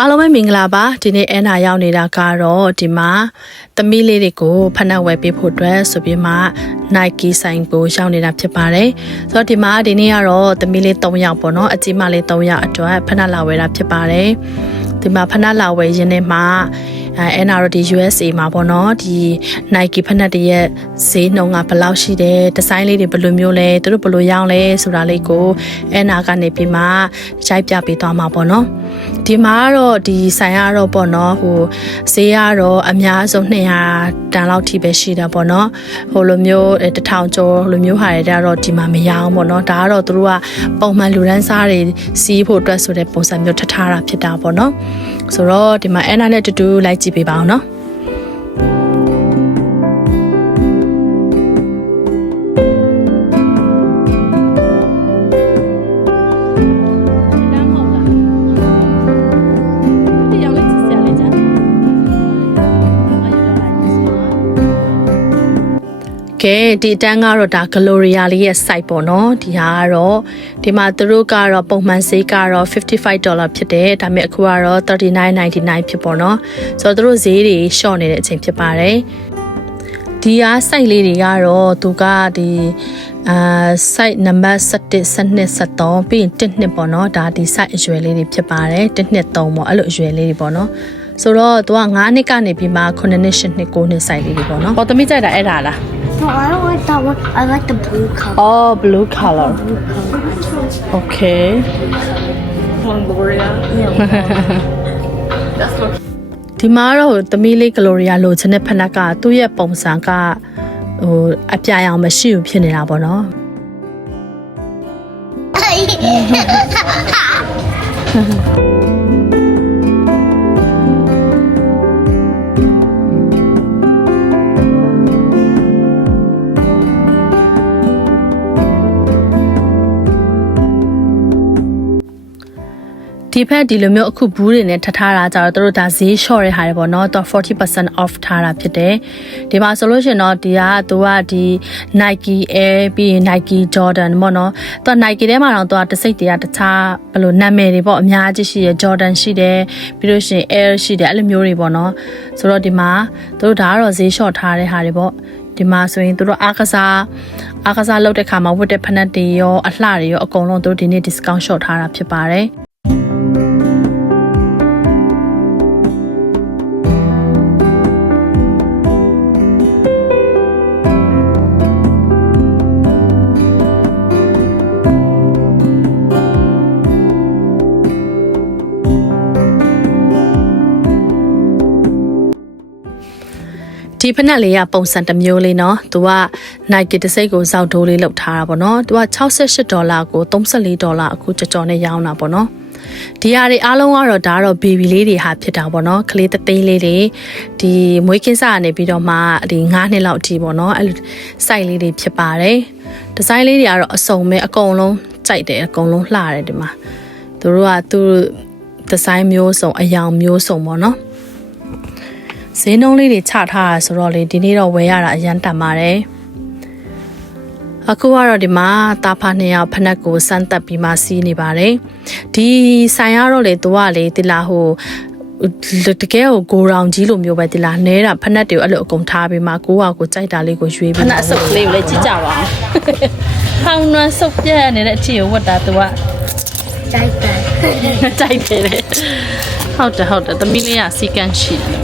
အားလုံးပဲမင်္ဂလာပါဒီနေ့အဲနာရောက်နေတာကတော့ဒီမှာသမီးလေးတွေကိုဖနက်ဝယ်ပေးဖို့အတွက်ဆိုပြီးမှ Nike ဆိုင်ကိုရောက်နေတာဖြစ်ပါတယ်ဆိုတော့ဒီမှာဒီနေ့ကတော့သမီးလေး3ယောက်ပေါ့နော်အကြီးမလေး3ယောက်အတွက်ဖနက်လာဝယ်တာဖြစ်ပါတယ်ဒီမှာဖနက်လာဝယ်ရင်းနဲ့မှ အဲအဲနာတော့ဒီ USA မှာပေါ့နော်ဒီ Nike ဖနက်တရဲ့ဈေးနှုန်းကဘယ်လောက်ရှိတယ်ဒီဇိုင်းလေးတွေဘယ်လိုမျိုးလဲသူတို့ဘယ်လိုရောင်းလဲဆိုတာလေးကိုအဲနာကနေပြီးမှရိုက်ပြပေးသွားမှာပေါ့နော်ဒီမှာကတော့ဒီဆိုင်ကတော့ပေါ့နော်ဟိုဈေးကတော့အများဆုံး200တန်လောက်ထိပဲရှိတာပေါ့နော်ဟိုလိုမျိုး1000ကျော်လိုမျိုးဟာတွေကတော့ဒီမှာမရအောင်ပေါ့နော်ဒါကတော့သူတို့ကပုံမှန်လူရန်စားတွေစီးဖို့အတွက်ဆိုတဲ့ပုံစံမျိုးထထားတာဖြစ်တာပေါ့နော် ဆိုတော့ဒီမှာအဲနာနဲ့တူတူလိုက်ကြည့်ပေးပါအောင်နော် ကဲဒီတန်းကတော့ဒါ Gloria လေးရဲ့ site ပေါ့နော်ဒီဟာကတော့ဒီမှာသူတို့ကတော့ပုံမှန်ဈေးကတော့55ဒေါ်လာဖြစ်တယ်ဒါပေမဲ့အခုကတော့39.99ဖြစ်ပေါ့နော်ဆိုတော့သူတို့ဈေးတွေရှော့နေတဲ့အချိန်ဖြစ်ပါတယ်ဒီဟာ site လေးတွေကတော့သူကဒီအာ site number 17 12 73ပြီးရင်1နှစ်ပေါ့နော်ဒါဒီ site အရွယ်လေးတွေဖြစ်ပါတယ်1နှစ်3ပေါ့အဲ့လိုအရွယ်လေးတွေပေါ့နော်ဆိုတော့သူက9နှစ်ကနေပြီးမှ9နှစ်10နှစ်9နှစ် site လေးတွေပေါ့နော်။ပေါ်သမီးကြိုက်တာအဲ့ဒါလား No, I don't like that one. I like the blue color. Oh, blue color. Blue color. Okay. Longoria. That's what ဒီမှာတော့သမီးလေး Gloria လိုချင်တဲ့ဖနက်ကသူ့ရဲ့ပုံစံကဟိုအပြာရောင်မရှိဘူးဖြစ်နေတာပေါ့နော် ဒီဖက်ဒီလိုမျိုးအခုဘူးတွေနဲ့ထထားတာကြတော့တို့ဒါဈေးလျှော့တဲ့ဟာတွေပေါ့နော်တော့40% off ထားတာဖြစ်တယ်ဒီမှာဆိုလို့ရှိရင်တော့ဒီကသူကဒီ Nike Air ပြီးရင် Nike Jordan ပေါ့နော်သူက Nike ထဲမှာတော့သူကတစ်စိတ်တည်းကတခြားဘယ်လိုနာမည်တွေပေါ့အများကြီးရှိရယ် Jordan ရှိတယ်ပြီးလို့ရှိရင် Air ရှိတယ်အဲ့လိုမျိုးတွေပေါ့နော်ဆိုတော့ဒီမှာတို့ဒါကတော့ဈေးလျှော့ထားတဲ့ဟာတွေပေါ့ဒီမှာဆိုရင်တို့အားကစားအားကစားလုပ်တဲ့ခါမှာဝတ်တဲ့ဖနက်တွေရောအလှတွေရောအကုန်လုံးတို့ဒီနေ့ discount လျှော့ထားတာဖြစ်ပါတယ် ဒီဖက်နဲ့လေးကပုံစံတစ်မျိုးလေးနော်သူက Nike တစ်စိတ်ကိုဇောက်ထိုးလေးလောက်ထားတာပေါ့နော်သူက68ဒေါ်လာကို34ဒေါ်လာအခုကြော်ကြော်နဲ့ရောင်းတာပေါ့နော်ဒီဟာတွေအားလုံးကတော့ဒါကတော့ baby လေးတွေဟာဖြစ်တာပေါ့နော်ကလေးတသိန်းလေးတွေဒီမွေးကင်းစကနေပြီးတော့မှဒီ9နှစ်လောက်အထိပေါ့နော်အဲ့လိုစိုက်လေးတွေဖြစ်ပါတယ်ဒီဇိုင်းလေးတွေကတော့အစုံပဲအကုန်လုံးကြိုက်တယ်အကုန်လုံးလှတယ်ဒီမှာသူတို့ကသူဒီဇိုင်းမျိုးစုံအယောင်မျိုးစုံပေါ့နော် ဈေးနှုန်းလေးတွေချထားတာဆိုတော့လေဒီနေ့တော့ဝယ်ရတာအရန်တန်ပါတယ်အခုကတော့ဒီမှာတာဖာနှစ်ယောက်ဖနက်ကိုစမ်းတက်ပြီးမှစီးနေပါတယ်ဒီဆိုင်ကတော့လေသူကလေဒီလာဟိုတကယ်ကိုကိုရောင်ကြီးလိုမျိုးပဲဒီလားနဲတာဖနက်တွေကိုအဲ့လိုအကုန်ထားပြီးမှကိုကကိုကြိုက်တာလေးကိုရွေးပြီးဖနက်အစုပ်ကလေးကိုလည်းကြည့်ကြပါအောင်ဟောင်းနွမ်းစုပ်ပြက်နေတဲ့အချီကိုဝတ်တာသူက Like that. ကြိုက်တယ်လေဟုတ်တယ်ဟုတ်တယ်သမီးလေးကစီကန်းရှိတယ်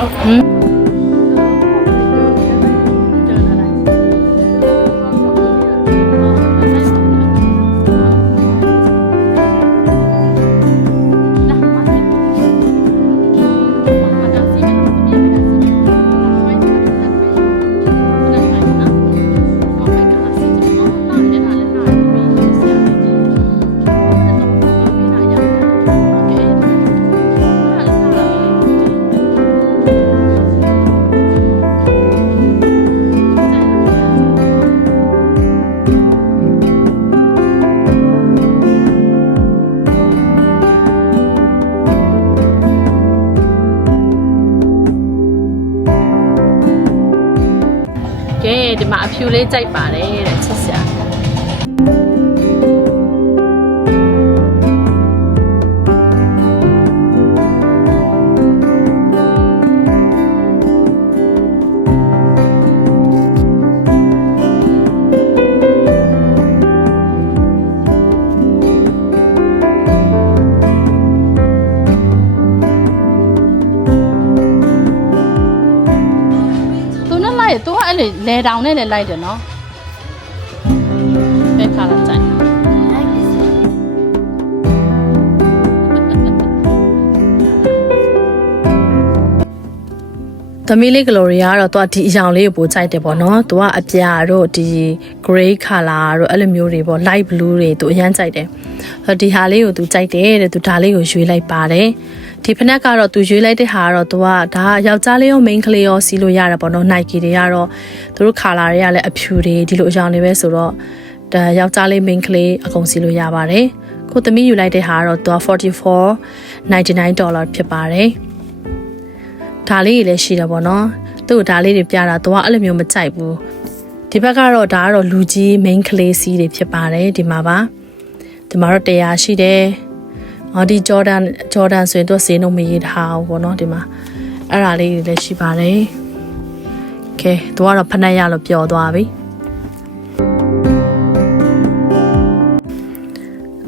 嗯。 ကဲဒီမှာအဖြူလေးကြိုက်ပါတယ်တဲ့ချစ်စရာ တောင်နဲ့လည်းလိုက်တယ်နော်ဘယ်ခါလာ သမီးလေးဂလိုရီကတော့သူကဒီအရောင်လေးကိုပိုကြိုက်တယ်ပေါ့နော်သူကအပြာတို့ဒီ gray color တို့အဲ့လိုမျိုးတွေပေါ့ light blue တွေသူအရန်ကြိုက်တယ်ဆိုတော့ဒီဟာလေးကိုသူကြိုက်တယ်တဲ့သူဒါလေးကိုရွေးလိုက်ပါတယ်ဒီဖနက်ကတော့သူရွေးလိုက်တဲ့ဟာကတော့သူကဒါကယောက်ျားလေးရော main ကလေးရောစီးလို့ရတယ်ပေါ့နော် Nike တွေကတော့သူတို့ color တွေကလည်းအဖြူတွေဒီလိုအရောင်တွေပဲဆိုတော့ဒါယောက်ျားလေး main ကလေးအကုန်စီးလို့ရပါတယ်ကိုသမီးယူလိုက်တဲ့ဟာကတော့သူက44.99 dollar ဖြစ်ပါတယ် ဒါလေးတွေလည်းရှိတယ်ပေါ့နော်သူ့ကိုဒါလေးတွေပြတာသူကအဲ့လိုမျိုးမကြိုက်ဘူးဒီဘက်ကတော့ဒါကတော့လူကြီး main ကလေးစီးတွေဖြစ်ပါတယ်ဒီမှာပါဒီမှာတော့တရားရှိတယ်အော်ဒီ Jordan Jordan ဆိုရင်သူကဈေးနှုန်းမရေးထားဘူးပေါ့နော်ဒီမှာအဲ့ဒါလေးတွေလည်းရှိပါတယ်ကဲသူကတော့ဖက်နှက်ရလို့ပျော်သွားပြီ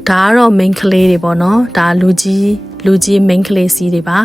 ဒါကတော့ main ကလေးတွေပေါ့နော်ဒါလူကြီးလူကြီး main ကလေးစီးတွေပါ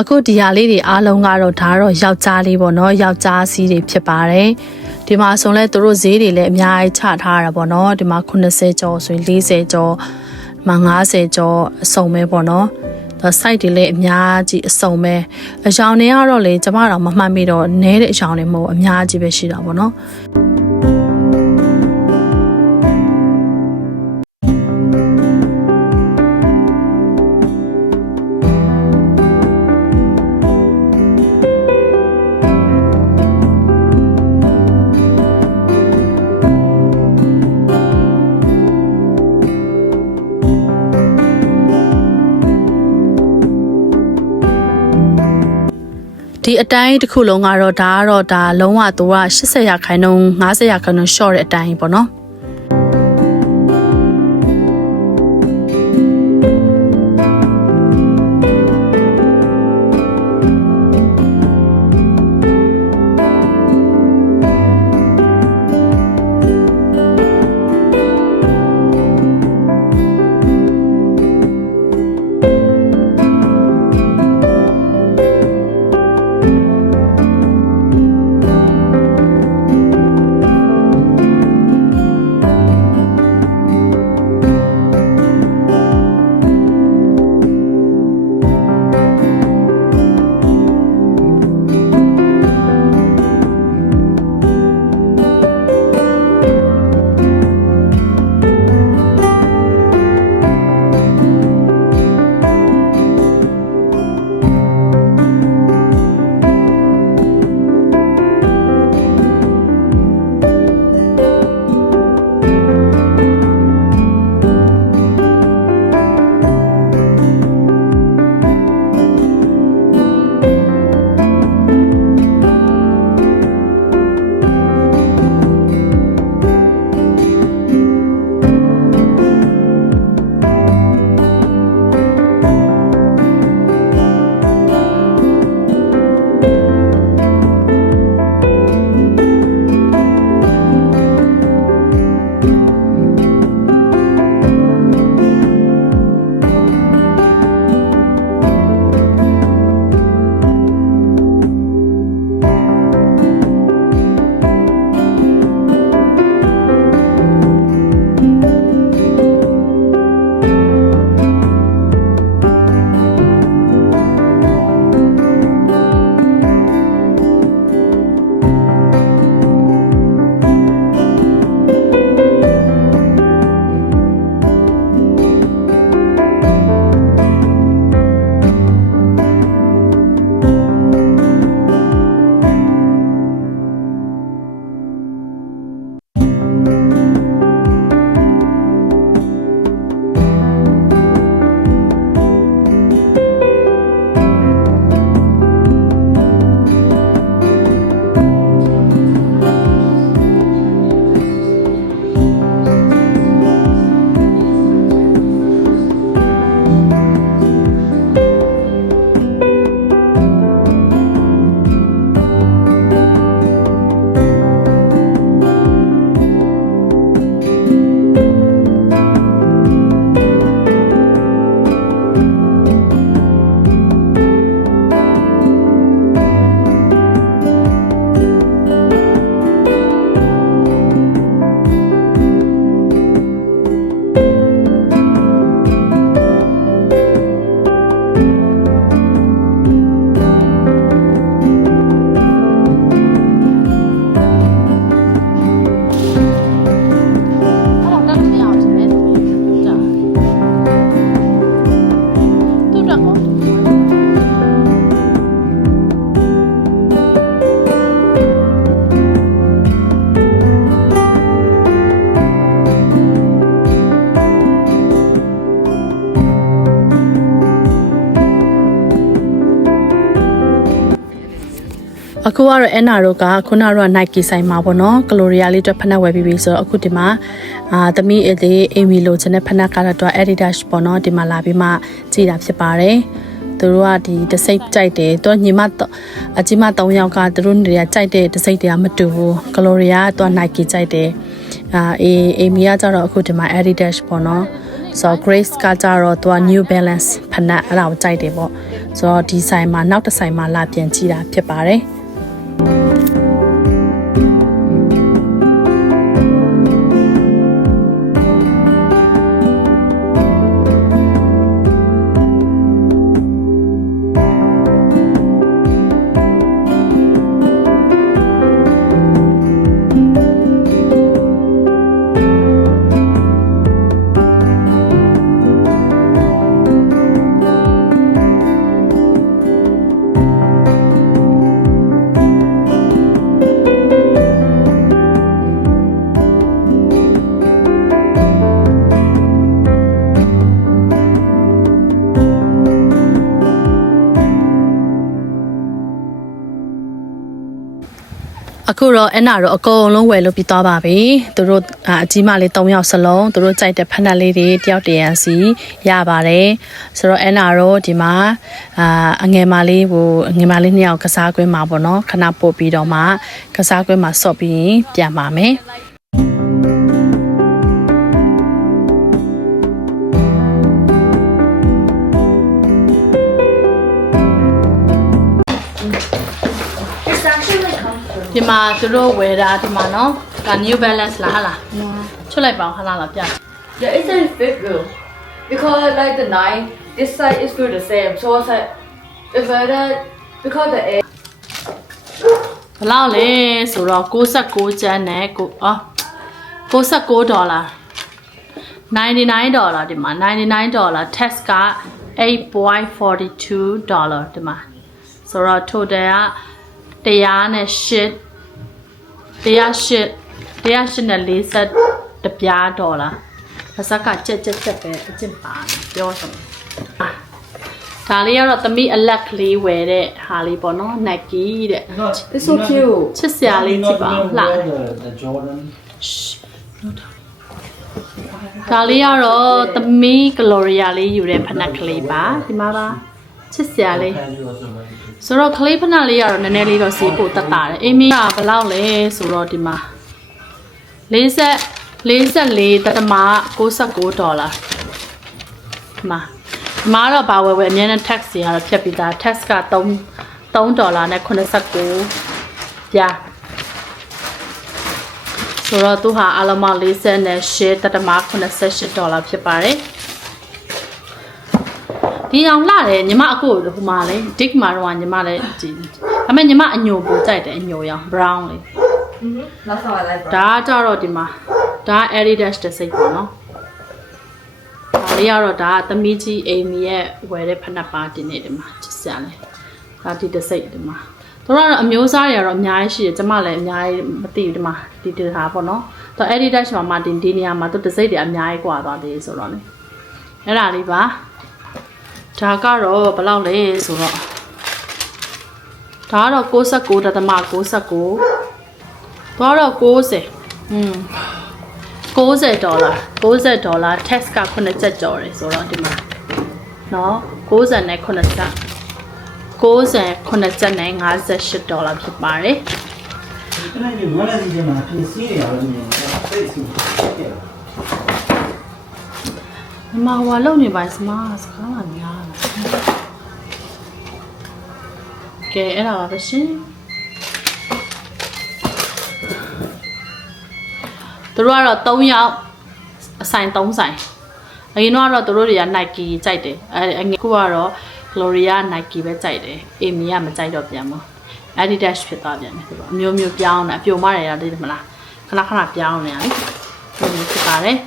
အခုဒီဟာလေးတွေအားလုံးကတော့ဒါကတော့ယောက်ျားလေးပေါ့နော်ယောက်ျားစီးတွေဖြစ်ပါတယ်ဒီမှာဆိုလဲသူတို့ဈေးတွေလည်းအများကြီးချထားတာပေါ့နော်ဒီမှာ80ကျော်ဆိုရင်40ကျော်ဒီမှာ90ကျော်အစုံပဲပေါ့နော်ဒါ site တွေလည်းအများကြီးအစုံပဲအယောင်တွေကတော့လေကျမတော့မမှတ်မိတော့နဲတဲ့အယောင်တွေမဟုတ်အများကြီးပဲရှိတာပေါ့နော် အတိုင်းတစ်ခုလုံးကတော့ဒါကတော့ဒါလုံးဝသူက80ရာခိုင်နှုန်း90ရာခိုင်နှုန်း short တဲ့အတိုင်းပေါ့နော် က်ကောအခုကတော့အန်နာတို့ကခုနကတော့ Nike ဆိုင်မှာပေါ့နော်ကလိုရီယာလေးအတွက်ဖက်နှက်ဝယ်ပြီးပြီဆိုတော့အခုဒီမှာ အာသမီးအသေးအိမ်မီလိုချင်တဲ့ဖနက်ကတော့ Adidas ပေါ့နော်ဒီမှာလာပြီးမှကြည့်တာဖြစ်ပါတယ်သူတို့ကဒီတစိမ့်ကြိုက်တယ်သူကညီမတော့အကြီးမ3ယောက်ကသူတို့တွေကကြိုက်တဲ့တစိမ့်တွေကမတူဘူးကလိုရီယာကသူက Nike ကြိုက်တယ်အာအေးအိမ်မီကကျတော့အခုဒီမှာ Adidas ပေါ့နော်ဆိုတော့ Grace ကကြတော့သူက New Balance ဖနက်အဲ့ဒါကိုကြိုက်တယ်ပေါ့ဆိုတော့ဒီဆိုင်မှာနောက်တစ်ဆိုင်မှာလာပြန်ကြည့်တာဖြစ်ပါတယ် အခုတော့အနာတော့အကုန်လုံးဝယ်လို့ပြီးသွားပါပြီသူတို့အာအကြီးမလေး၃ယောက်စလုံးသူတို့ကြိုက်တဲ့ဖက်နှက်လေးတွေတယောက်တရံစီရပါတယ်ဆိုတော့အနာတော့ဒီမှာအာအငယ်မလေးဟိုအငယ်မလေးနှစ်ယောက်ကစားကွင်းမှာပေါ့နော်ခဏပို့ပြီးတော့မှကစားကွင်းမှာဆော့ပြီးရင်ပြန်ပါမယ် သူတို့ဝယ်တာဒီမှာနော်ဒါ New Balance လားဟာလားချွတ်လိုက်ပါအောင်ခဏလားပြ Yeah, it's a fit good. Because like the nine, this side is still the same. So it's like if I that because the egg ဘယ်လောက်လဲဆိုတော့69ကျန်းနဲ့ကိုအော်69ဒေါ်လာ99ဒေါ်လာဒီမှာ99ဒေါ်လာ tax က8.42ဒေါ်လာဒီမှာဆိုတော့ total က108 108 108နဲ့40တပြားဒေါ်လာပါစကကြက်ကြက်ကြက်ပဲအကျင့်ပါပြောစမ်းအာဒါလေးကတော့သမီးအလက်ကလေးဝယ်တဲ့ဟာလေးပေါ့နော် Nike တဲ့ it's so cute. ချစ်စရာလေးကြည့်ပါဦးလှ The, the Jordan. ဒါလေးကတော့သမီးဂလိုရီယာလေးယူတဲ့ဖနက်ကလေးပါဒီမှာပါချစ်စရာလေး Can you also make it? ဆိုတော့ကလေးဖနက်လေးကတော့နည်းနည်းလေးတော့စီးပိုတက်တာတယ်အင်းမီကဘယ်လောက်လဲဆိုတော့ဒီမှာ40 44တတမ69ဒေါ်လာဒီမှာဒီမှာတော့ဘာဝယ်ဝယ်အများနဲ့ tax တွေကတော့ဖြတ်ပြီးသား tax က3 3ဒေါ်လာနဲ့89ပြားဆိုတော့သူဟာအလုံးပေါင်း40နဲ့8တတမ88ဒေါ်လာဖြစ်ပါတယ် နေအောင်လှတယ်ညီမအကိုဟိုမှာလေ dick မှာတော့ညီမလည်းဒီဒါပေမဲ့ညီမအညိုပိုကြိုက်တယ်အညိုရောင် brown လေးနောက်ဆုံးလိုက်ပါဒါကြတော့ဒီမှာဒါ Adidas တစ်စိတ်ပေါ့နော်ဒါလေးကတော့ဒါသမီးကြီးအိမ်ရဲ့ဝယ်တဲ့ဖက်နှက်ပါဒီနေ့ဒီမှာကြည့်စမ်းလေဒါဒီတစ်စိတ်ဒီမှာတို့ကတော့အမျိုးအစားတွေကတော့အများကြီးရှိတယ်ကျမလည်းအများကြီးမသိဘူးဒီမှာဒီဒီဟာပေါ့နော်တော့ Adidas မှာမှဒီနေရာမှာသူတစ်စိတ်တွေအများကြီးကွာသွားသေးဆိုတော့လေအဲ့ဒါလေးပါ ဒါကတော့ဘယ်လောက်လဲဆိုတော့ဒါကတော့69တသမ69သွားတော့90อืม90ဒေါ်လာ90ဒေါ်လာ tax က9ကျပ်ကျော်တယ်ဆိုတော့ဒီမှာเนาะ90နဲ့9ကျပ်90 9ကျပ်နဲ့58ဒေါ်လာဖြစ်ပါတယ် Can I do one of these in my PC? I was in the face. Yeah. ဒီ မှာဟိုလုံနေပါစမားစကားလာများလားကဲအဲ့ဒါပါပဲရှင်သူတို့ကတော့3ယောက်အဆိုင်3ဆိုင်အရင်တော့သူတို့တွေက Nike ကြိုက်တယ်အဲအငယ်ခုကတော့ Gloria Nike ပဲကြိုက်တယ်အေမီကမကြိုက်တော့ပြန်ဘူး Adidas ဖြစ်သွားပြန်တယ်သူတို့အမျိုးမျိုးပြောင်းတယ်အပြိုမတယ်ရတယ်မလားခဏခဏပြောင်းနေရလေဒီလိုဖြစ်ပါတယ်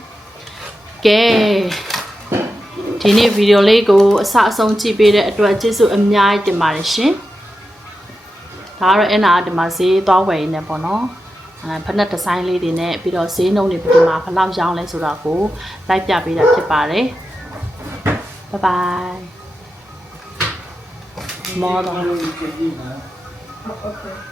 ကဲ ဒီနေ့ဗီဒီယိုလေးကိုအစအဆုံးကြည့်ပေးတဲ့အတွက်ကျေးဇူးအများကြီးတင်ပါတယ်ရှင်ဒါကတော့အနာဒီမှာဈေးသွားဝယ်နေပေါ့နော်အဲဖက်နက်ဒီဇိုင်းလေးတွေနဲ့ပြီးတော့ဈေးနှုန်းတွေဒီမှာဘယ်လောက်ရောင်းလဲဆိုတော့ကိုလိုက်ပြပေးတာဖြစ်ပါတယ်ဘိုင်ဘိုင်မော်တော့ Okay.